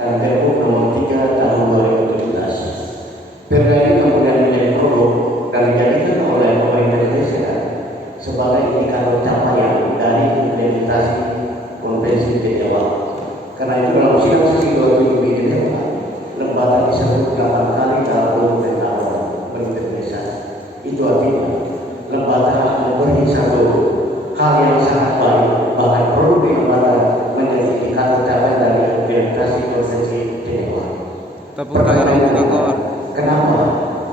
dan Pergub nomor 3 tahun 2017. Perda ini kemudian menjadi produk dan dijadikan oleh pemerintah Indonesia sebagai indikator capaian dari implementasi Konvensi Jenewa. Karena itu dalam sidang sesi 2000 di Jenewa, lembaga disebut 8 kali dalam dokumen awal berimplementasi. Itu artinya lembaga memberi satu hal yang sangat baik, bahkan perlu lembaga menjadi indikator capaian dari implementasi Konvensi Jenewa. Kenapa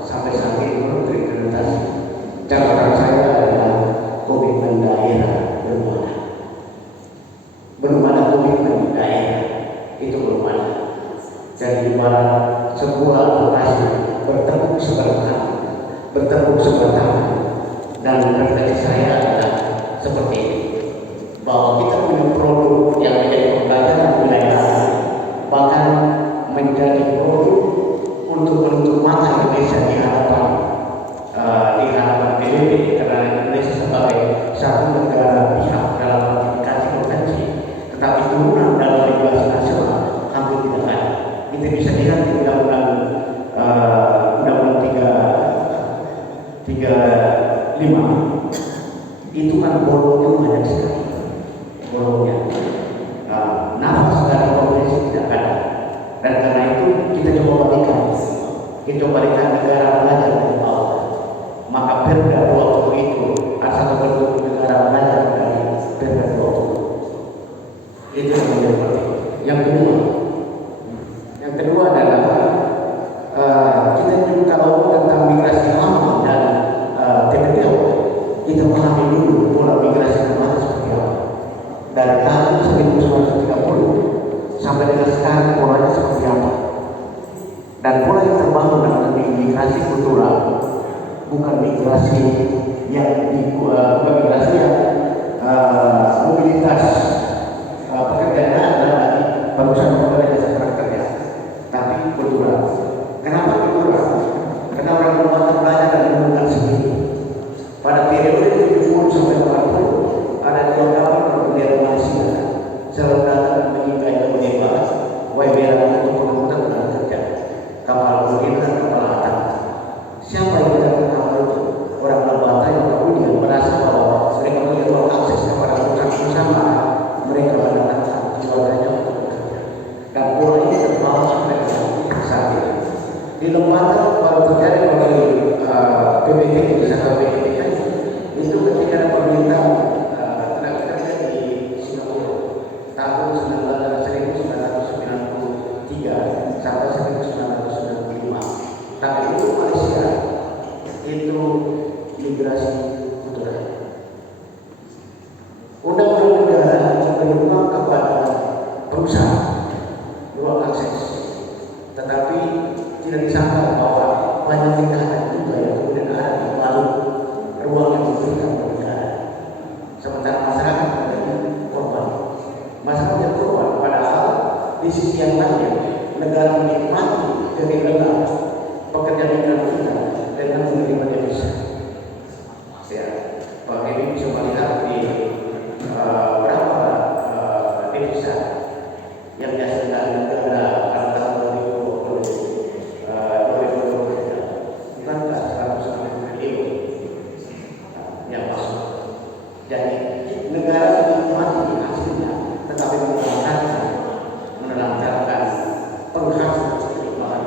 sampai saat ini belum terimplementasi? Catatan saya adalah komitmen daerah belum ada komitmen daerah, itu belum ada. Jadi ibarat sebuah lokasi bertepuk sebelah tangan, dan refleksi saya adalah seperti ini, bahwa kita punya produk yang menjadi pembelajaran wilayah, bahkan menjadi produk untuk mata Indonesia di hadapan PBB, karena Indonesia sebagai satu negara pihak dalam ratifikasi konvensi, tetapi turunan dalam regulasi nasional hampir tidak ada. Kita bisa lihat di Undang-Undang 35 itu kan bolongnya banyak sekali, bolongnya. Nafas dari konvensi tidak ada, dan karena itu kita coba berikan negara belajar dari bawah. Maka Perda 20 itu ada satu bentuk negara belajar dari Perda 20. Itu yang menjadi penting. Yang kedua adalah kita juga tahu tentang migrasi lama dan TPPO. Kita pahami dulu pola migrasi lama seperti apa. Dari tahun 1930 sampai dengan sekarang polanya seperti apa. Dan pola yang terbangun dalam migrasi kultural, bukan migrasi yang mobilitas pekerjaan adalah bagusan pekerjaan jasa kerja, tapi kultural. Kenapa kultural? Karena orang lembaga belajar dan menemukan sendiri. Pada periode 70 sampai 80 ada 2 kapal berbendera Malaysia selalu datang mengintai kemudian WBR untuk pengangkutan tenaga kerja. Kapal Murin dan kapal Atak. Siapa yang datang kapal itu? Orang Batak yang kemudian merasa bahwa mereka punya ruang akses kepada perusahaan bersama, mereka mendatangkan keluarganya untuk bekerja. Dan pola ini terbawa sampai saat ini. Di lembaga baru terjadi oleh PBB di sana itu ketika ada pemerintahan tenaga kerja di Singapura tahun 1993 sampai 1995. Tapi itu Malaysia itu migrasi kultural. Undang-undang negara menyumbang kepada perusahaan ruang akses, tetapi tidak disangka bahwa banyak tindakan juga yang kemudian ada di balik ruang yang diberikan oleh negara. Sementara masyarakat menjadi korban. Masyarakat menjadi korban, padahal di sisi yang lain negara menikmati dari lelah pekerja migran kita dengan menerima devisa. Ya, Pak Kevin bisa melihat di berapa devisa yang dihasilkan negara pada tahun 2020 yang masuk. Jadi negara menikmati hasilnya, tetapi menelantarkan penghasilan kelimpangan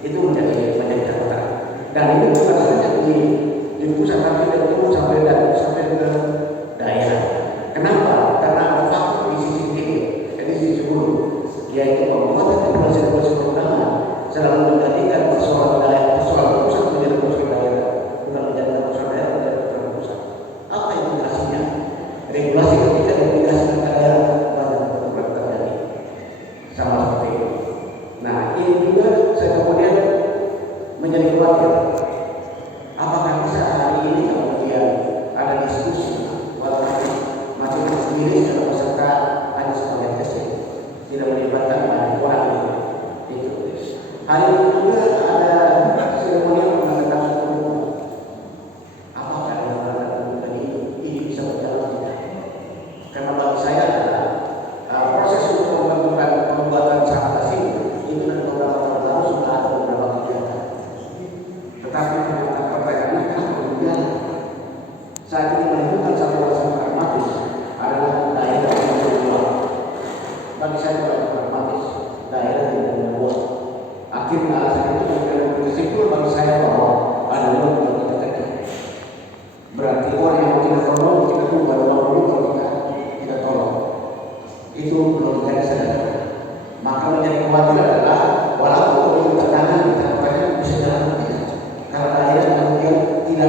itu menjadi catatan. Dan ini bukan saja di pusat, tapi dari turun sampai ke daerah. Kenapa? Karena ada faktor di sisi kiri, di sisi hulu, yaitu pembuatan regulasi perundangan selalu menjadikan persoalan daerah, persoalan pusat menjadi persoalan daerah, bukan menjadi persoalan daerah menjadi persoalan pusat. Apa implikasinya? Regulasi ketika regulasi ke daerah banyak terjadi sama seperti itu. Nah, ini juga saya kemudian menjadi khawatir. Apakah bisa hari ini kemudian ada diskusi masing-masing sendiri dalam peserta hanya sebagian kecil, tidak melibatkan banyak orang itu. Hari ini juga ada seremoni yang mengatakan hukum. Apakah yang mengatakan hukum ini bisa berjalan tidak? Karena bagi saya adalah proses untuk pembuatan satu daerah tidak membuat. Akhirnya alasan itu memberikan kesimpulan bagi saya bahwa ada yang kita kerja. Berarti orang yang kita tolong kita tunggu pada waktu kalau kita tolong. Itu logikanya sederhana. Maka menjadi kewajiban adalah walaupun kita tangan kita banyak bisa jalan tidak. Karena daerah kemudian tidak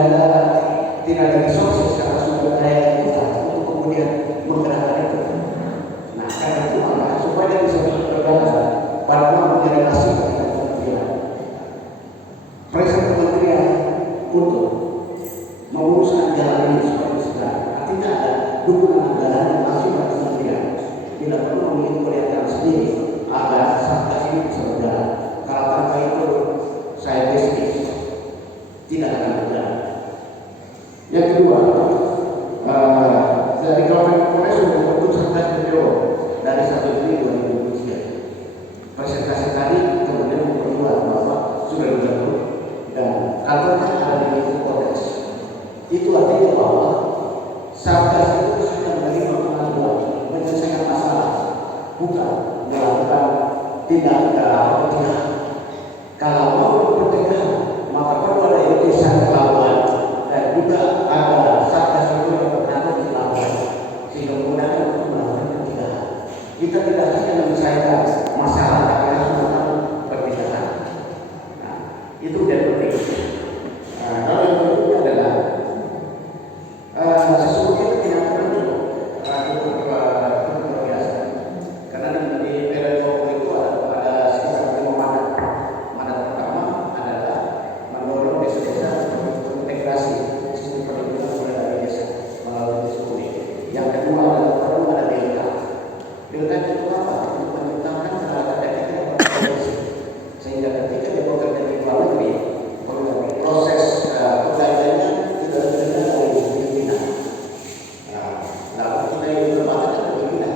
ada resources karena sumber daya kita untuk kemudian menggerakkan itu. Nah karena itu maka supaya dia bisa berjalan pada punya relasi dengan kementerian. Presiden kementerian untuk menguruskan jalan ini supaya segera. Artinya ada dukungan anggaran yang langsung dari kementerian. Tidak perlu memiliki kelihatan sendiri agar satgas ini bisa berjalan. Kalau tanpa itu saya pesimis tidak akan berjalan. Yang kedua, dari Kabupaten Polres sudah membentuk satgas PPO dari 1 Juli 2023. Presentasi tadi kemudian memperkuat bahwa sudah dibentuk dan kantornya ada di Polres. Itu artinya bahwa satgas itu sudah menerima pengaduan menyelesaikan masalah, bukan melakukan tindak pidana. Kalau mau pencegahan maka perlu ada irisan lawan dan juga ada satgas itu yang berpengaruh di lawan sehingga menggunakan untuk melakukan pencegahan. Kita tidak hanya menyelesaikan masalah tapi harus melakukan pencegahan. Nah, itu jadi penting. Kalau yang berikutnya adalah sesungguhnya itu tidak perlu cukup biasa karena di periode itu ada sekitar 5 mandat. Mandat pertama adalah mendorong desa-desa untuk integrasi sistem pendidikan mulai dari desa melalui diskusi. Yang kedua adalah perlu ada BLK. BLK itu apa? Untuk menciptakan tenaga kerja yang berkualitas sehingga ketika dia bekerja di luar negeri proses pembelajarannya tidak dari pimpinan. Lalu kita yang berbakat dari pimpinan.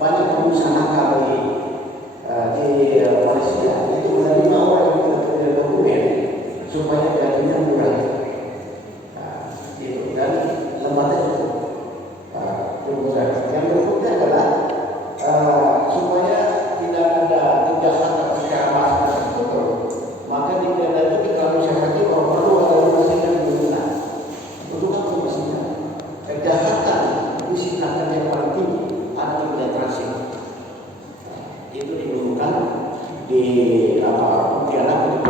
Banyak pengusaha nakal di Malaysia itu menerima orang yang tidak punya dokumen supaya gajinya murah. Itu dan lembaga itu. Yang berikutnya adalah supaya tidak ada kejahatan secara massal tersebut. Maka di dalam itu kalau masyarakat itu perlu ada pembersihkan lingkungan. Untuk apa pembersihan? Kejahatan disiplinkan yang paling tinggi ada di transit. Itu dibutuhkan di Pontianak